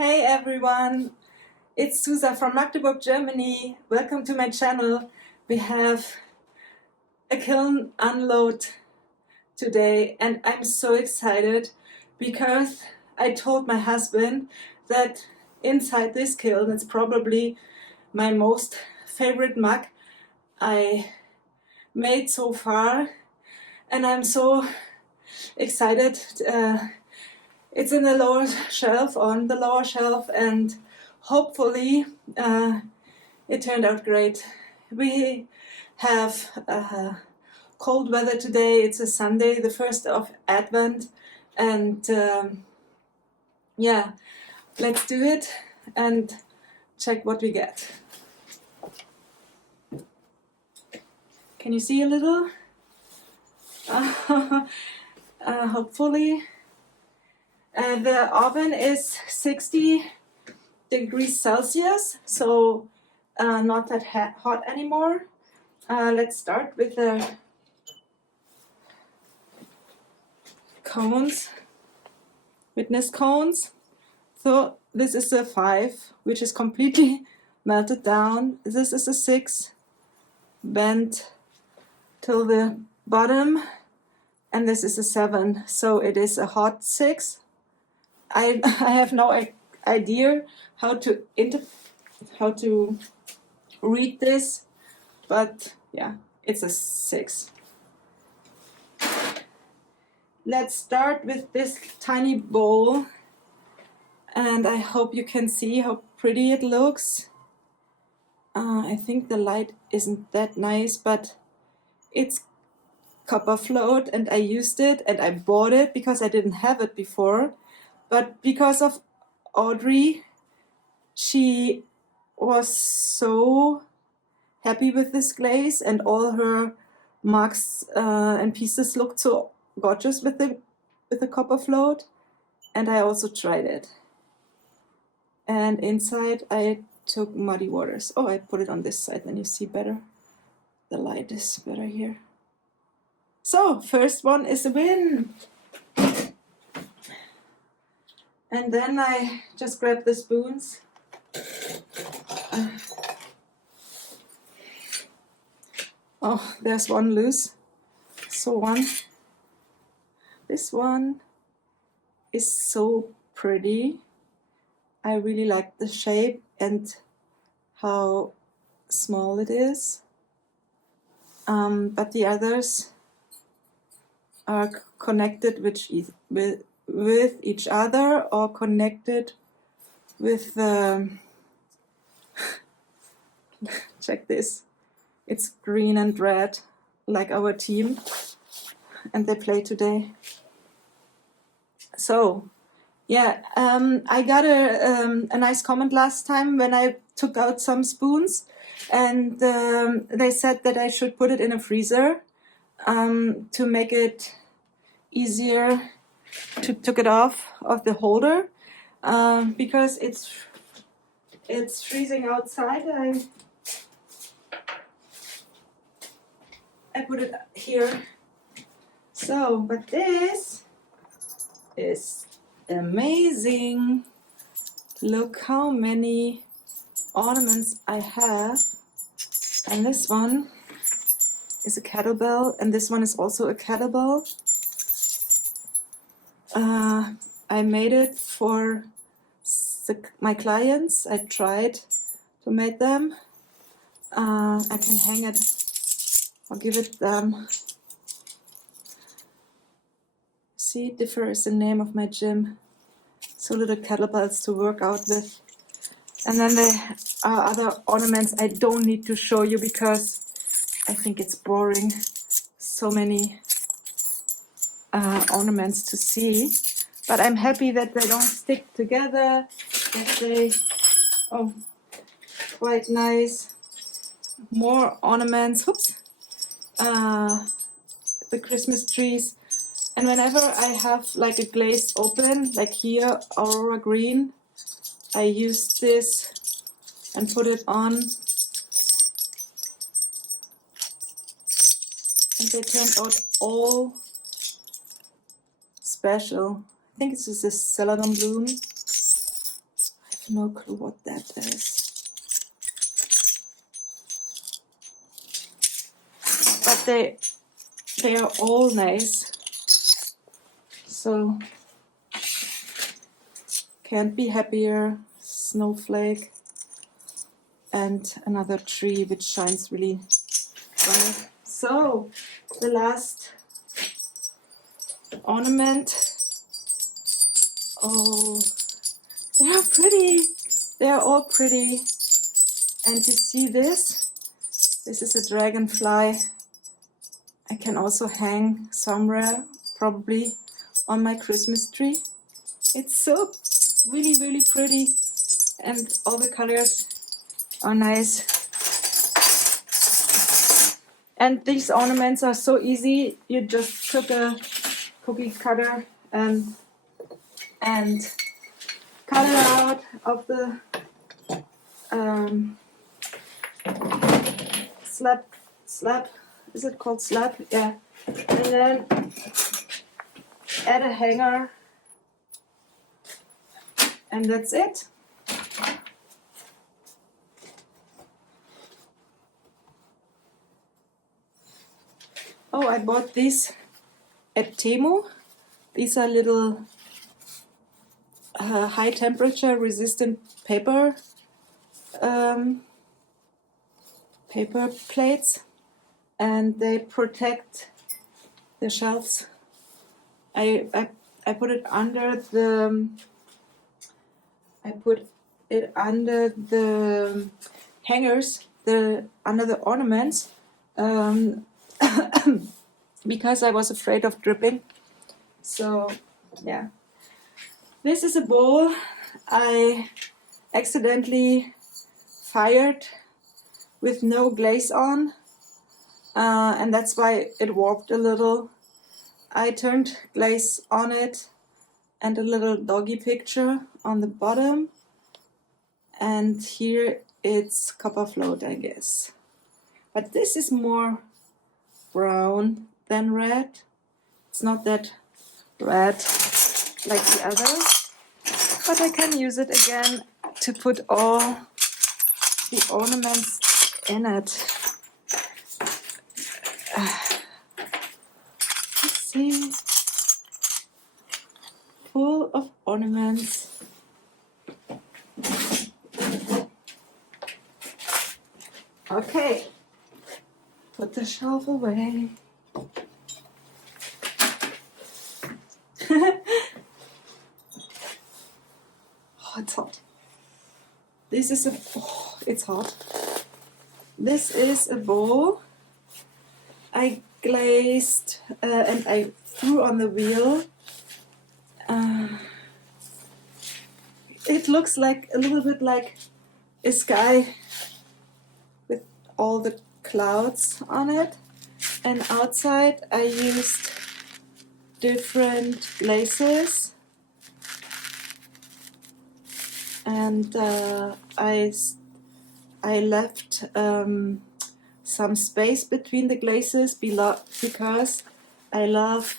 Hey everyone, it's Suza from Magdeburg, Germany. Welcome to my channel. We have a kiln unload today and I'm so excited because I told my husband that inside this kiln it's probably my most favorite mug I made so far, and I'm so excited. It's in the lower shelf, and hopefully it turned out great. We have cold weather today. It's a Sunday, the 1st of Advent, and yeah, let's do it and check what we get. Can you see a little? Hopefully. The oven is 60 degrees Celsius, so not that hot anymore. Let's start with the cones, witness cones. So this is a 5, which is completely melted down. This is a 6, bent till the bottom, and this is a 7, so it is a hot 6. I have no idea how to read this, but yeah, it's a 6. Let's start with this tiny bowl, and I hope you can see how pretty it looks. I think the light isn't that nice, but it's copper float and I used it and I bought it because I didn't have it before. But because of Audrey, she was so happy with this glaze, and all her mugs and pieces looked so gorgeous with the copper float, and I also tried it. And inside I took muddy waters. Oh, I put it on this side, then you see better. The light is better here. So, first one is a win. And then I just grab the spoons. Oh, there's one loose. So this one is so pretty. I really like the shape and how small it is. But the others are connected with each other, or connected with check this, it's green and red like our team, and they play today. So yeah, I got a nice comment last time when I took out some spoons, and they said that I should put it in a freezer to make it easier to take it off of the holder, because it's freezing outside. I put it here. So, but this is amazing. Look how many ornaments I have, and this one is a kettlebell, and this one is also a kettlebell. I made it for my clients. I tried to make them. I can hang it or give it see, Differ is the name of my gym. So little kettlebells to work out with. And then there are other ornaments I don't need to show you because I think it's boring. So many ornaments to see, but I'm happy that they don't stick together, that they, oh, quite nice. More ornaments, oops, the Christmas trees. And whenever I have like a glaze open, like here, Aurora Green, I use this and put it on, and they turned out all special. I think this is a celadon bloom. No clue what that is. But they are all nice. So can't be happier. Snowflake and another tree which shines really bright. So the last ornament. Oh, they are pretty. They are all pretty. And you see this? This is a dragonfly. I can also hang somewhere, probably on my Christmas tree. It's so really, really pretty. And all the colors are nice. And these ornaments are so easy. You just took a cookie cutter and cut it out of the slab. Is it called slab? Yeah. And then add a hanger, and that's it. Oh, I bought these at Temu. These are little high temperature resistant paper plates, and they protect the shelves. I put it under the hangers, under the ornaments, because I was afraid of dripping. So yeah, this is a bowl I accidentally fired with no glaze on, and that's why it warped a little. I turned glaze on it and a little doggy picture on the bottom, and here it's copper float, I guess. But this is more brown than red. It's not that red like the other, but I can use it again to put all the ornaments in it. Let's see, full of ornaments. Okay, put the shelf away. Oh, it's hot. This is it's hot. This is a bowl I glazed and I threw on the wheel. It looks like a little bit like a sky with all the clouds on it, and outside I used different glazes, and I left some space between the glazes because I love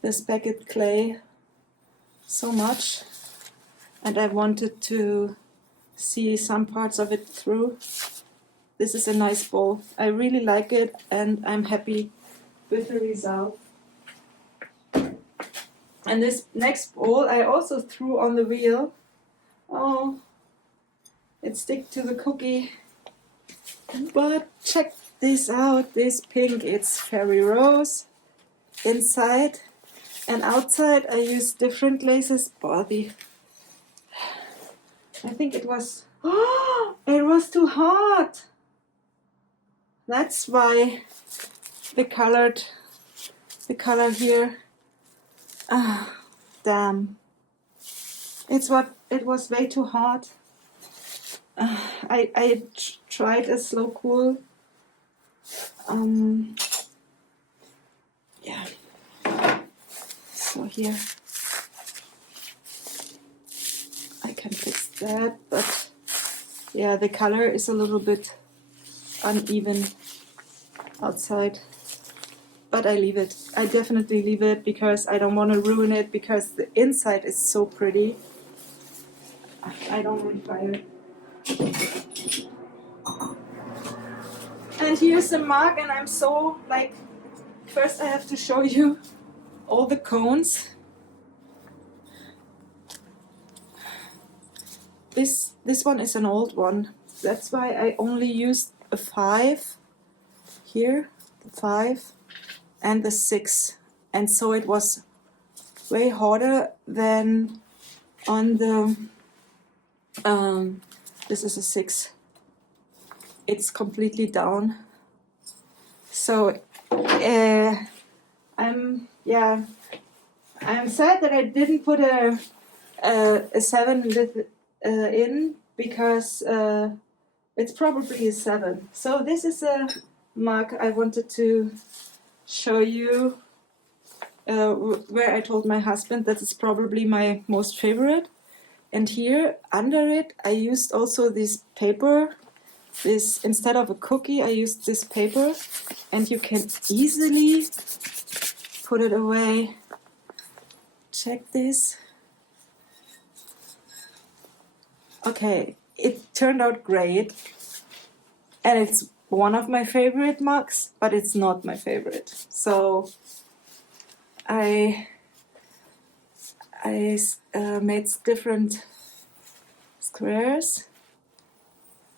the spaghetti clay so much, and I wanted to see some parts of it through. This is a nice bowl. I really like it, and I'm happy with the result. And this next bowl I also threw on the wheel. Oh, it stick to the cookie. But check this out, this pink, it's fairy rose inside, and outside I used different glazes. Body. I think it was, it was too hot. That's why the color here, damn. It was way too hot. I tried a slow cool. Yeah. So here I can fix that, but yeah, the color is a little bit uneven outside. But I leave it. I definitely leave it because I don't want to ruin it, because the inside is so pretty. I don't refire. And here's the mug, and I'm so like, first I have to show you all the cones. This one is an old one. That's why I only used a 5 here, the 5 and the 6. And so it was way harder than on the, this is a 6. It's completely down. So I'm sad that I didn't put a 7 in, because it's probably a 7. So this is a mug I wanted to show you, where I told my husband that it's probably my most favorite. And here under it I used also this paper. This, instead of a cookie, I used this paper, and you can easily put it away. Check this. Okay, it turned out great, and it's one of my favorite mugs, but it's not my favorite. So I made different squares,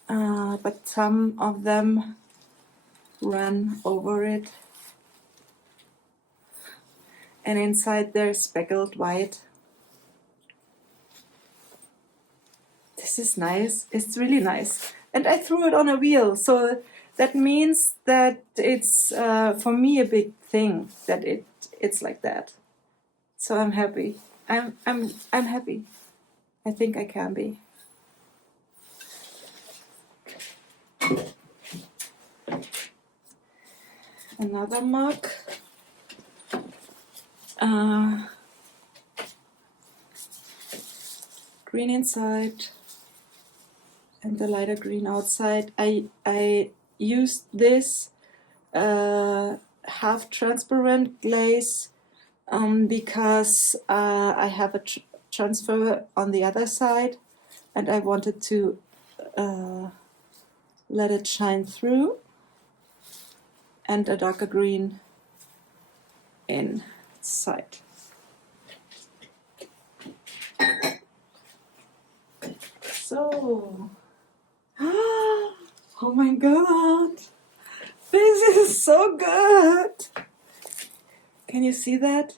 but some of them ran over it, and inside they're speckled white. This is nice. It's really nice. And I threw it on a wheel, so that means that it's for me a big thing that it's like that. So I'm happy. I'm happy. I think I can be. Another mug. Green inside and the lighter green outside. I used this half transparent glaze because I have a transfer on the other side, and I wanted to let it shine through, and a darker green inside. So, oh my god, this is so good. Can you see that?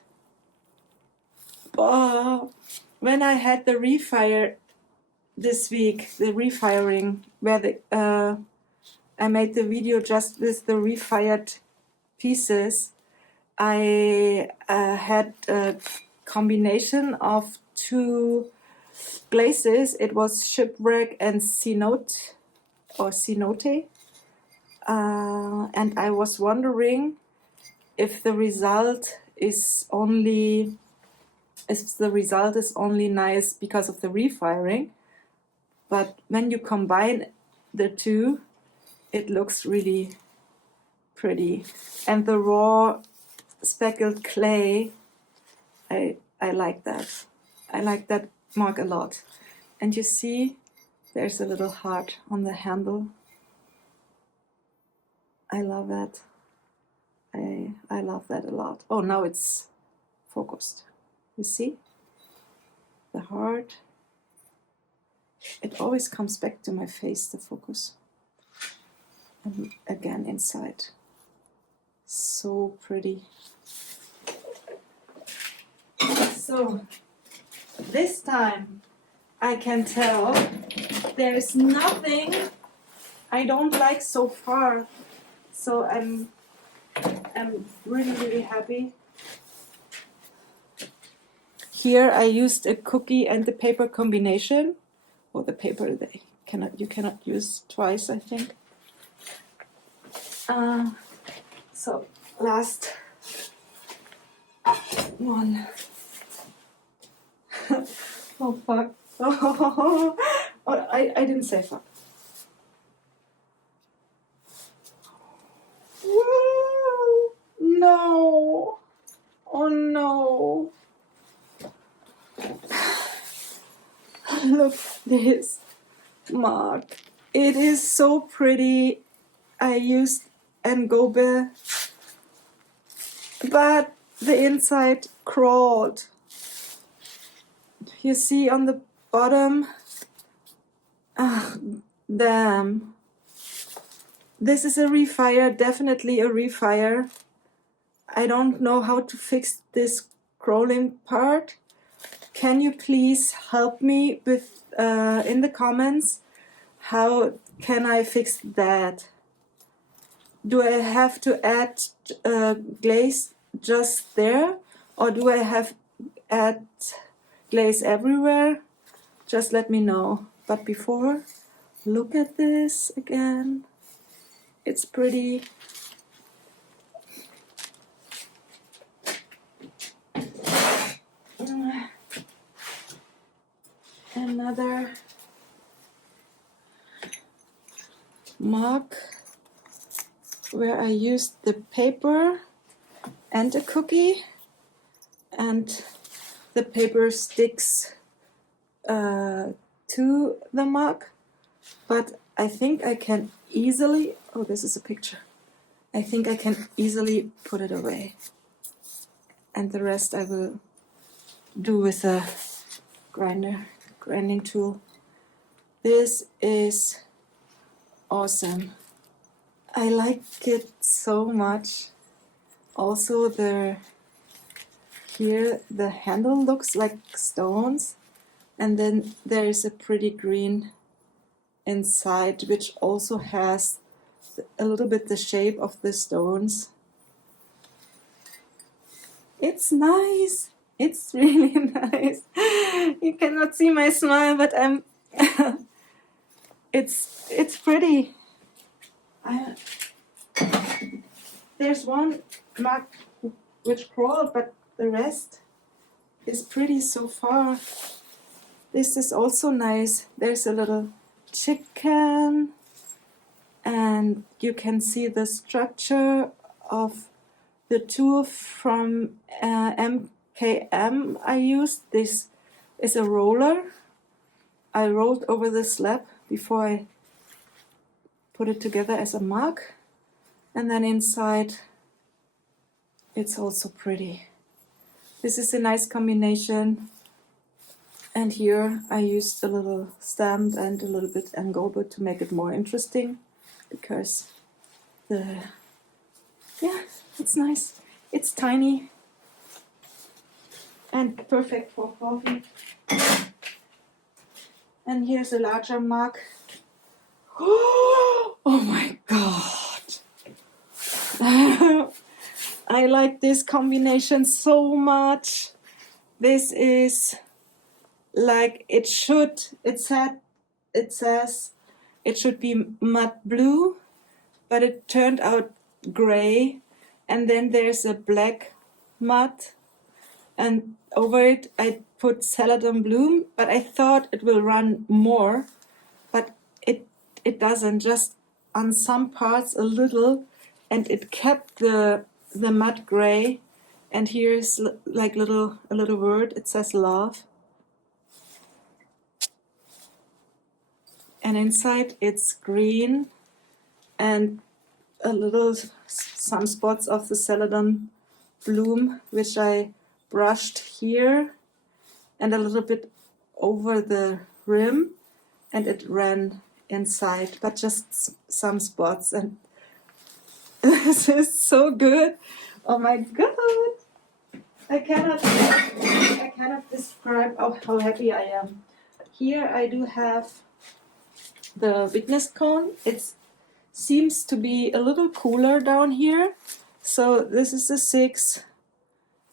When I had the refire this week, the refiring, where I made the video just with the refired pieces, I had a combination of 2 glazes. It was Shipwreck and Cenote, and I was wondering if the result is only nice because of the refiring, but when you combine the 2, it looks really pretty. And the raw speckled clay, I like that. I like that mug a lot. And you see, there's a little heart on the handle. I love that. I love that a lot. Oh, now it's focused. You see? The heart. It always comes back to my face, the focus. And again inside. So pretty. So, this time I can tell there's nothing I don't like so far. So I'm really, really happy. Here I used a cookie and the paper combination. Or the paper you cannot use twice, I think. So last one. Oh fuck. Oh, I didn't say fuck. Woo! No. Oh no. Look, this mug. It is so pretty. I used Ngobe, but the inside crawled. You see on the bottom. Ah, damn. This is a refire, definitely a refire. I don't know how to fix this crawling part. Can you please help me with in the comments? How can I fix that? Do I have to add glaze just there, or do I have add glaze everywhere? Just let me know. But before, look at this again. It's pretty. Another mug where I used the paper and a cookie, and the paper sticks to the mug, but I think I can easily, oh, this is a picture. I think I can easily put it away. And the rest I will do with a grinding tool. This is awesome. I like it so much. Also here the handle looks like stones, and then there is a pretty green inside, which also has a little bit the shape of the stones. It's nice. It's really nice. You cannot see my smile, but I'm it's pretty. There's one mug which crawled, but the rest is pretty so far. This is also nice. There's a little chicken, and you can see the structure of the tool from MKM I used. This is a roller. I rolled over the slab before I put it together as a mug, and then inside it's also pretty. This is a nice combination, and here I used a little stamp and a little bit Ngobe to make it more interesting, because it's nice. It's tiny and perfect for coffee. And here's a larger mug. Oh my god! I like this combination so much. This is like it says it should be matte blue, but it turned out gray, and then there's a black matte, and over it I put celadon bloom, but I thought it will run more, but it doesn't, just on some parts a little, and it kept the matte gray. And here's like a little word, it says love, and inside it's green and a little some spots of the celadon bloom, which I brushed here and a little bit over the rim, and it ran inside, but just some spots. And this is so good. Oh my god, I cannot describe how happy I am. Here I do have the witness cone. It seems to be a little cooler down here, so this is the 6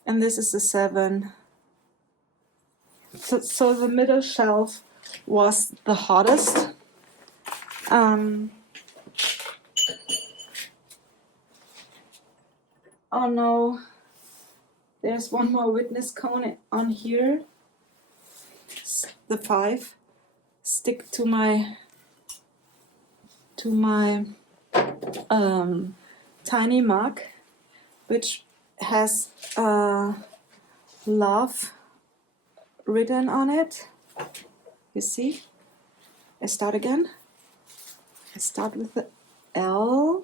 and this is the 7. So the middle shelf was the hottest. Oh no, there's one more witness cone on here. The 5. Stick to my tiny mug, which has love written on it. You see? I start again. I start with the L-O-V-E.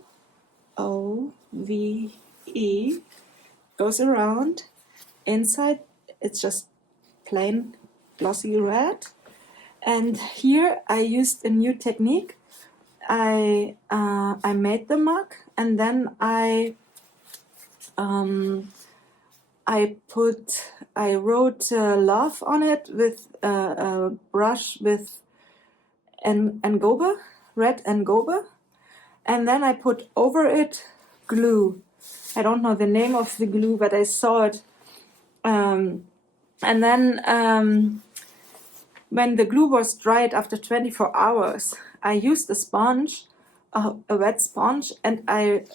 Goes around. Inside, it's just plain glossy red. And here I used a new technique. I made the mug, and then I wrote love on it with a brush with Angoba, red Angoba, and then I put over it glue. I don't know the name of the glue, but I saw it. And then when the glue was dried after 24 hours, I used a sponge, a wet sponge, and I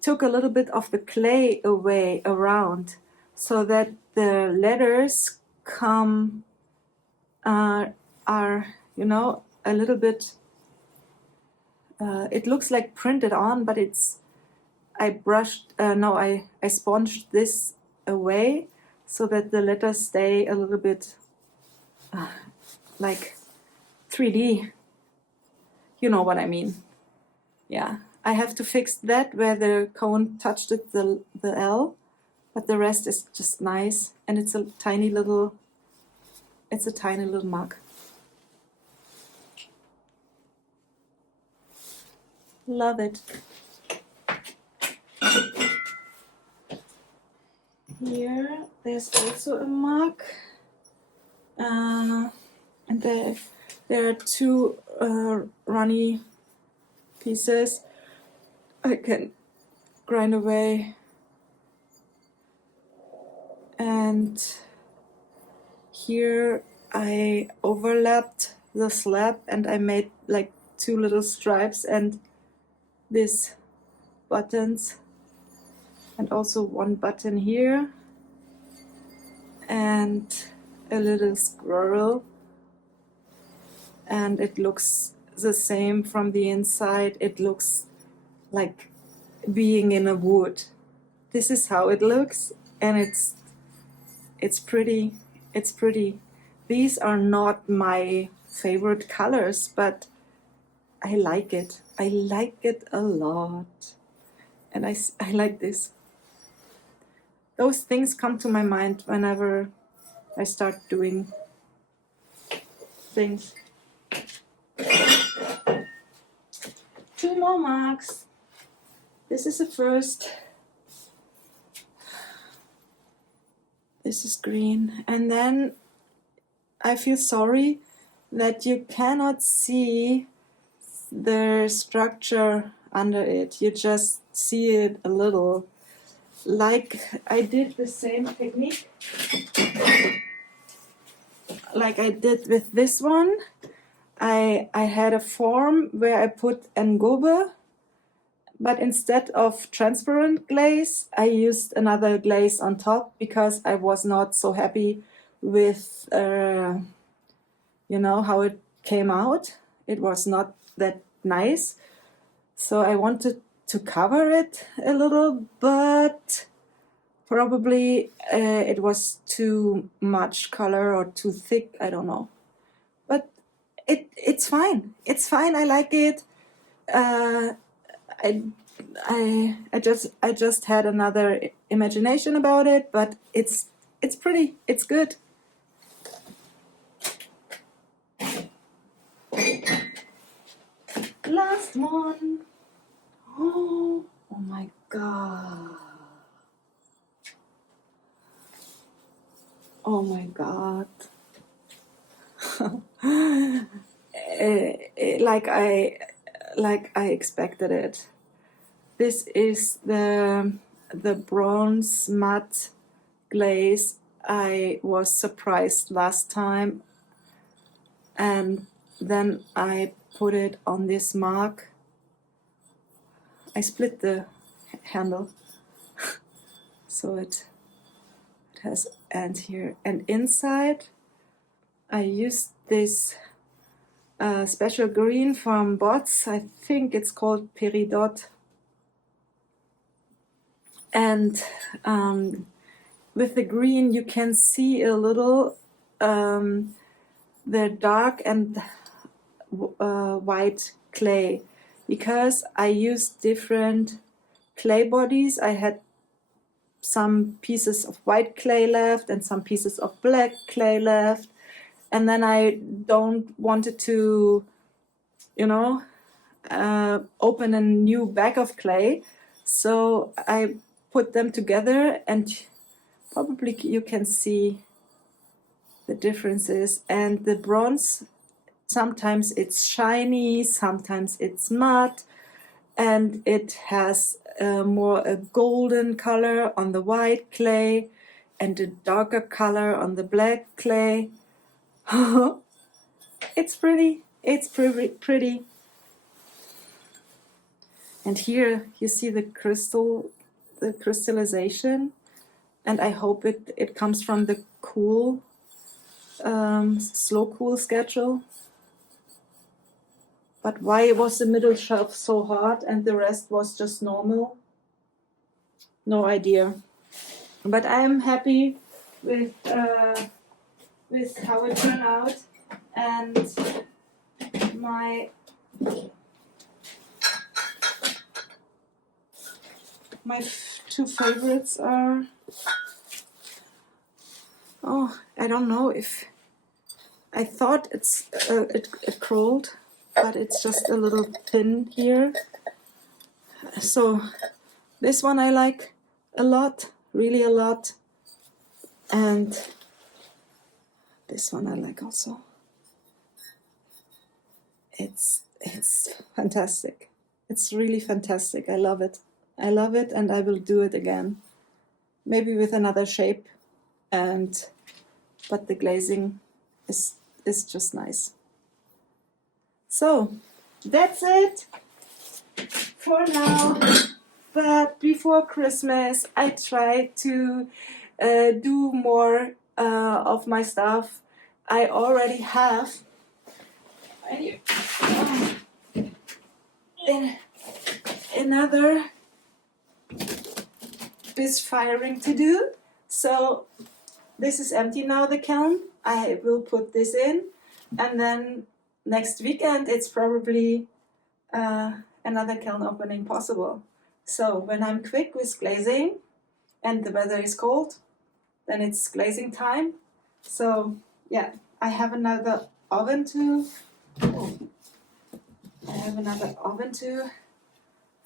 took a little bit of the clay away around so that the letters are, you know, a little bit, it looks like printed on, but it's, I sponged this away so that the letters stay a little bit like 3D. You know what I mean. Yeah, I have to fix that where the cone touched it, the L, but the rest is just nice, and it's a tiny little mug. Love it. Here, there's also a mug, and there are two runny pieces. I can grind away, and here I overlapped the slab and I made like two little stripes and these buttons, and also one button here and a little squirrel, and it looks the same from the inside. It looks like being in a wood. This is how it looks, and it's pretty. It's pretty. These are not my favorite colors, but I like it. I like it a lot, and I like this. Those things come to my mind whenever I start doing things. 2 more marks. This is the first. This is green. And then I feel sorry that you cannot see the structure under it. You just see it a little. Like I did the same technique like I did with this one. I had a form where I put Ngobe, but instead of transparent glaze, I used another glaze on top because I was not so happy with, you know, how it came out. It was not that nice. So I wanted to cover it a little, but probably it was too much color or too thick, I don't know. But it's fine. It's fine. I like it. I just had another imagination about it, but it's pretty. It's good. Last one. Oh my god. Oh my god. Like I expected it. This is the bronze matte glaze. I was surprised last time, and then I put it on this mark. I split the handle so it has end here, and inside I used this special green from Bots. I think it's called Peridot. And with the green you can see a little the dark and white clay, because I used different clay bodies. I had some pieces of white clay left and some pieces of black clay left, and then I don't wanted to, you know, open a new bag of clay, so I put them together, and probably you can see the differences. And the bronze, sometimes it's shiny, sometimes it's matte, and it has more a golden color on the white clay and a darker color on the black clay. It's pretty, it's pretty. And here you see the crystallization, and I hope it comes from the cool, slow cool schedule. But why was the middle shelf so hot and the rest was just normal? No idea. But I'm happy with how it turned out, and my two favorites are, oh, I don't know if, I thought it curled, but it's just a little pin here. So this one I like a lot, really a lot, and this one I like also. It's fantastic. It's really fantastic. I love it. I love it, and I will do it again. Maybe with another shape, but the glazing is just nice. So that's it for now. But before Christmas, I try to do more of my stuff. I already have another bisque firing to do. So this is empty now, the kiln. I will put this in, and then next weekend it's probably another kiln opening possible. So when I'm quick with glazing and the weather is cold, then it's glazing time. So yeah, I have another oven to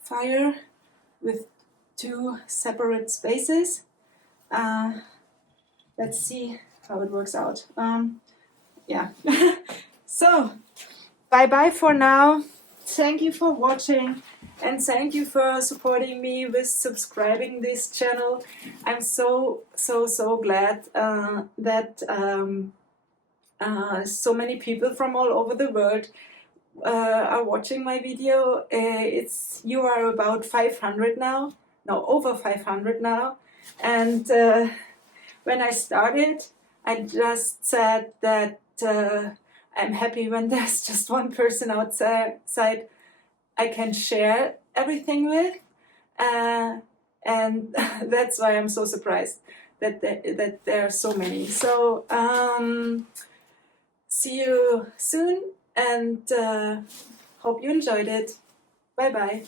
fire with two separate spaces. Let's see how it works out. Yeah. So bye bye for now. Thank you for watching, and thank you for supporting me with subscribing this channel. I'm so glad that so many people from all over the world are watching my video. You are about 500 now, no, over 500 now. And when I started, I just said that I'm happy when there's just one person outside I can share everything with, and that's why I'm so surprised that there are so many. So see you soon, and hope you enjoyed it. Bye bye.